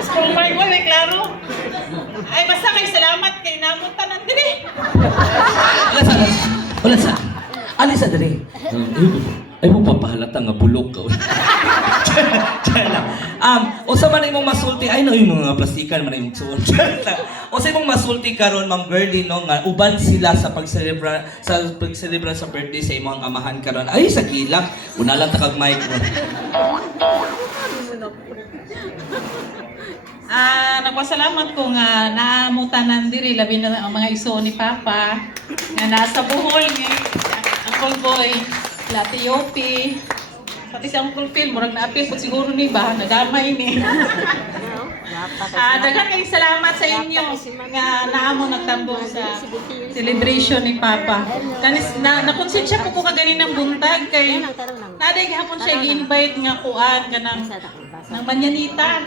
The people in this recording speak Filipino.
Sumay ko, may klaro. Ay, basta kay salamat kay namunta ng diri. Wala sa. Alisa dali. Ay mo papahalata nga bulok ka. Usa man imong masulti ay no yung mga plastikan man imong suon. Usa imong masulti karon Ma'am Girlie no nga uban sila sa pagselebra sa birthday sa imong amahan karon. Ay sa kilak, una lang ta kag mic mo. Nagpasalamat ko nga naamutanan diri labi na ang mga iso ni Papa nga nasa Bohol ni Uncle Boy, Lati Yopi, pati si Uncle Phil, murag na-appeal po siguro ni ba, nadamay ni. Daghang kayong salamat sa inyo nga naamo nagtambong sa celebration ni Papa. Kanis na-konsensya po ko kagani ng buntag kay naday gihapon siya i-invite nga kuan kanang ng manyanita.